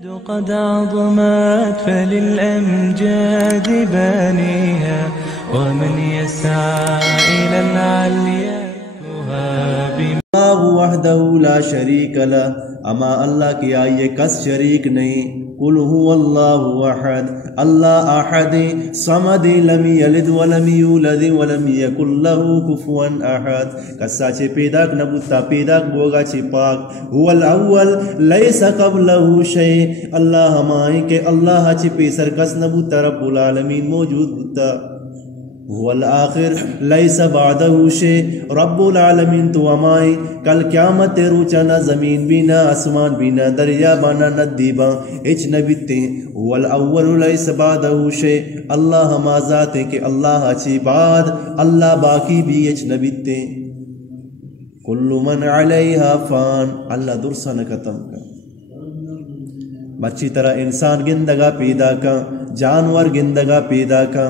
قد عظمت فللأمجاد بانيها ومن يسعى إلى العليا اللہ وحدہ لا شریک لہ، اما اللہ کی آئیے کس شریک نہیں۔ قل هو اللہ احد، اللہ احد صمد، لم یلد ولم یولد ولم یکن له کفوا احد، کسا چھے پیدا نبوتا پیدا بوگا چھے پاک۔ هو الاول لیس قبلہ شیء، اللہ ہمائیں کہ اللہ چھے پیسر کس نبوتا رب العالمین موجود بوتا۔ هو الآخر لیس بعدہ شیء، رب العالمین تو ہمائیں کل قیامت روچا نہ زمین بھی نہ آسمان بھی نہ دریا بانا ندی با اچ نبیتے۔ هو الاول لیس بعدہ شیء، اللہ ہما ذات ہے کہ اللہ اچھی بعد اللہ باقی بھی اچ نبیتے۔ کل من علیہا فان، اللہ درسا نہ ختم کا بچی طرح انسان گندگا پیدا کا، جانور گندگا پیدا کا،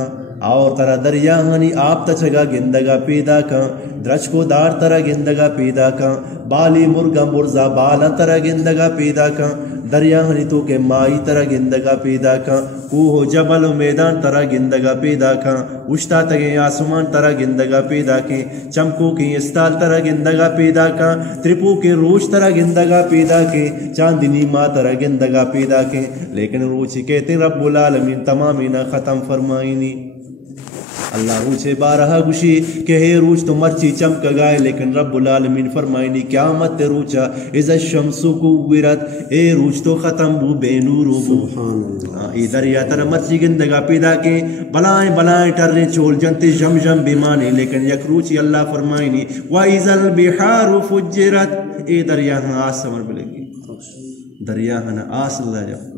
اور طرح دریا ہنی آپ تچگا گندگا پیدا کا، درچ کو دار طرح گندگا پیدا کا، بالی مرگا مرزا بالا طرح گندگا پیدا کا، دریا ہنی تو کہ مائی طرح گندگا پیدا کا، کوہ جبل و میدان طرح گندگا پیدا کا، اشتا تگے آسمان طرح گندگا پیدا کے، چمکو کی استال طرح گندگا پیدا کا، ترپو کے روش طرح گندگا پیدا کے، چاندنی ماں طرح گندگا پیدا کے، لیکن روچی کہتے رب العالمین تمامی نہ ختم فرمائنی۔ اللہ روچے بارہا گوشی کہ ہے روچ تو مرچی چمک گائے، لیکن رب العالمین فرمائنی قیامت روچا اذا الشمس کورت، اے روچ تو ختم بو بے نورو بو۔ ای دریا تر مرچی گندگا پیدا کے، بلائیں بلائیں ٹرنے چول جنتے جم جم بیمانے، لیکن یک روچی اللہ فرمائنی وَإِذَا الْبِحَارُ فُجِّرَتْ، اے دریا ہاں آس سمر بلے گی، دریا ہاں آس اللہ جب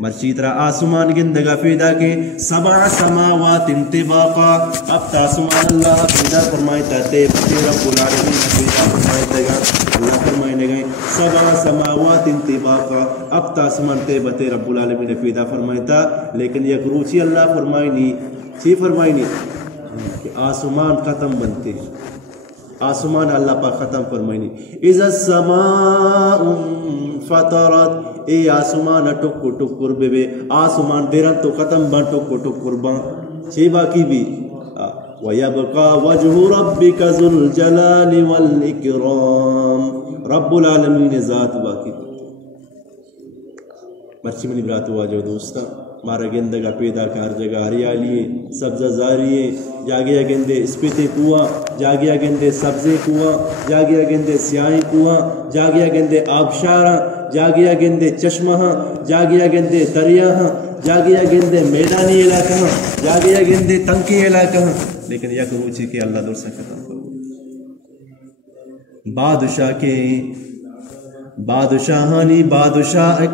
مرچی طرح آسمان گندگا پیدا کے، سبع سماوات انطباقا، اب تاسمان اللہ پیدا فرمائیتا تے بچے رب العالمین پیدا فرمائیتا گا، اللہ فرمائنے گئے سبع سماوات انطباقا، اب تاسمان تے بچے رب العالمین پیدا فرمائیتا، لیکن یک روچی اللہ فرمائنی چی فرمائنی کہ آسمان ختم بنتے، آسمان اللہ پاک ختم فرمائنی۔ اذا السماء فطرت، اے آسمان ٹکو ٹکر بے بے، آسمان دیرن تو ختم بن ٹکو ٹکر بن، چی باقی بھی وَيَبْقَى وَجْهُ رَبِّكَ ذُو الْجَلَالِ وَالْإِكْرَامِ، رب العالمین ذات باقی۔ مرچی منی برات ہوا جو دوستا مارا گندگا پیدا کار جگہ ہریالی سبزہ زاری جاگیا گندے اسپیتے کوا، جاگیا گندے سبزے کوا، جاگیا گندے سیاہیں کوا، جاگیا گندے آبشارہ، جاگیا گندے چشمہ، جاگیا گندے دریا، جاگیا گندے میدانی علاقہ، جاگیا گندے تنکی علاقہ، لیکن یک روچی کہ اللہ در سے ختم کرو۔ بادشاہ کے بادشاہانی بادشاہ